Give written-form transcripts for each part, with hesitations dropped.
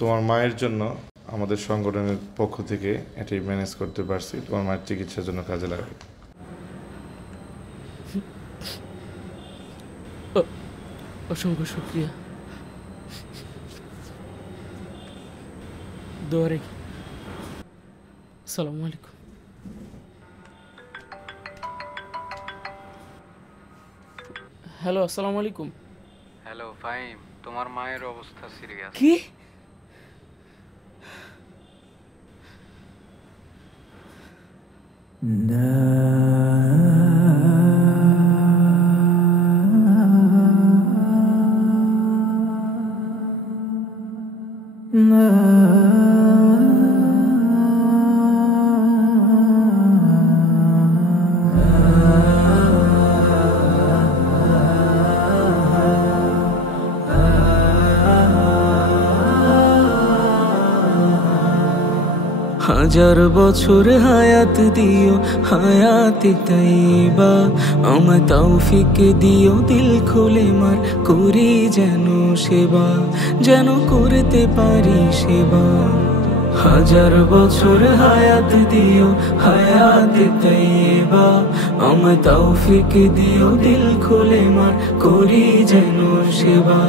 তোমার মায়ের জন্য আমাদের সংগঠনের পক্ষ থেকে এটাই ম্যানেজ করতে পারছি, তোমার মায়ের চিকিৎসার জন্য কাজে লাগবে। অসংখ্য শুক্রিয়া। দোয়া রেখে। আসসালামু আলাইকুম। হ্যালো, আসসালামু আলাইকুম। হ্যালো ফাহিম, তোমার মায়ের অবস্থা সিরিয়াস। কি? হাজার বছর হায়াত দিও, হায়াতে তাইবা আমায় তৌফিক দিও, দিল খুলে মার করি যেন সেবা, যেন করতে পারি সেবা। হাজার বছর হায়াত দিও, হায়াতে তাইবা আমায় তৌফিক দিও, দিল খুলে মার করি যেন সেবা,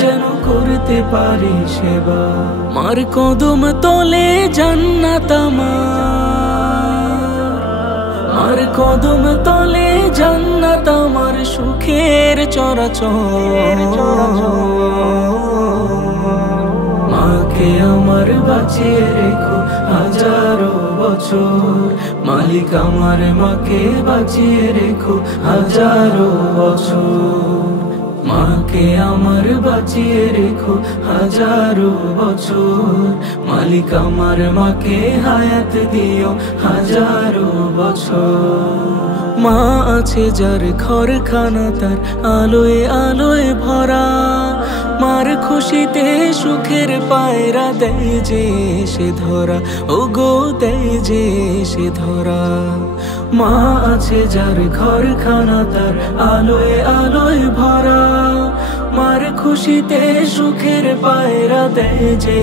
যেন করতে পারি সেবা। মার কদম তলে জান্নাত আমার, মার কদম তলে জান্নাত আমার, সুখের চরাচর। মাকে আমার বাঁচিয়ে রেখো হাজারো বছর, মালিক আমার মাকে বাঁচিয়ে রেখো হাজারো বছর। মাকে আমার বাঁচিয়ে রেখো হাজারো বছর, মালিক আমার মাকে হায়াত দিও হাজারো বছর। মা আছে যার ঘরখানা তার আলোয় আলোয় ভরা, মার খুশিতে সুখের পায়রা দেয় যে সে ধরা, ও গো দেয় যে সে ধরা। মা আছে যার ঘরখানা তার আলোয় আলোয় ভরা, মার খুশিতে সুখের পায়রা দেয় যে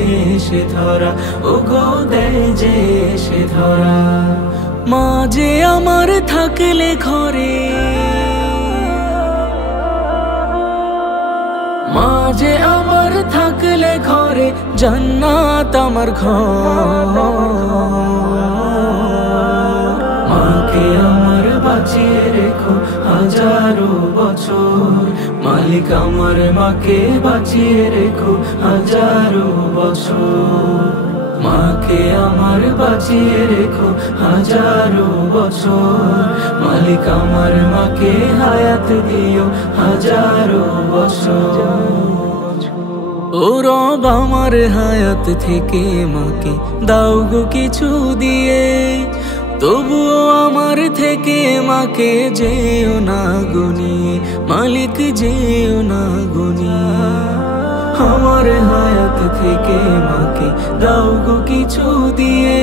সে ধরা, ও গো দেয় যে সে ধরা। মা যে আমার থাকলে ঘরে, মা যে আমার থাকলে ঘরে, জান্নাত আমার ঘর। মাকে আমার বাঁচিয়ে রেখো হাজারো বছর, মালিক আমার মাকে বাঁচিয়ে রেখো হাজারো বছর। মাকে আমার বাঁচিয়ে রেখো হাজারো বছর, মালিক আমার মাকে হায়াত দিও হাজারো বছর। ও রব আমার হায়াত থেকে মাকে দাও গো কিছু দিয়ে, তবুও আমার থেকে মাকে যেও না গুনিয়ে, মালিক যেও না গুনিয়ে। আমার হায়াত থেকে মাকে দাও গো কিছু দিয়ে,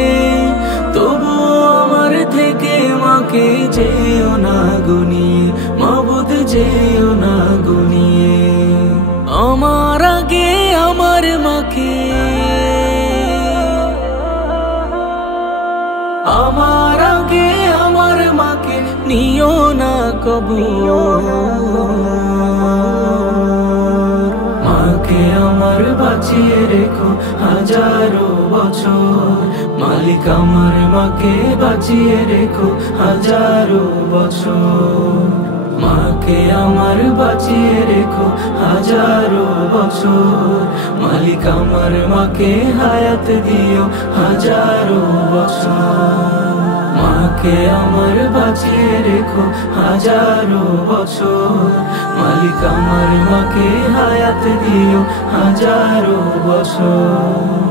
তবুও আমার থেকে মাকে যেও না গুনিয়ে, মাবুদ যেও না গুনিয়ে। আমার আগে আমার মাকে, আমার আগে আমার মাকে নিও না কবু। মাকে আমার বাঁচিয়ে রেখো হাজারো বছর, মালিক আমার মাকে বাঁচিয়ে রেখো হাজারো বছর। মাকে আমার বাঁচিয়ে রেখো হাজারো বছর, মালিক আমার মাকে হায়াত দিও হাজারো বছর। মাকে আমার বাঁচিয়ে রেখো হাজারো বছর, মালিক আমার মাকে হায়াত দিও হাজারো বছর।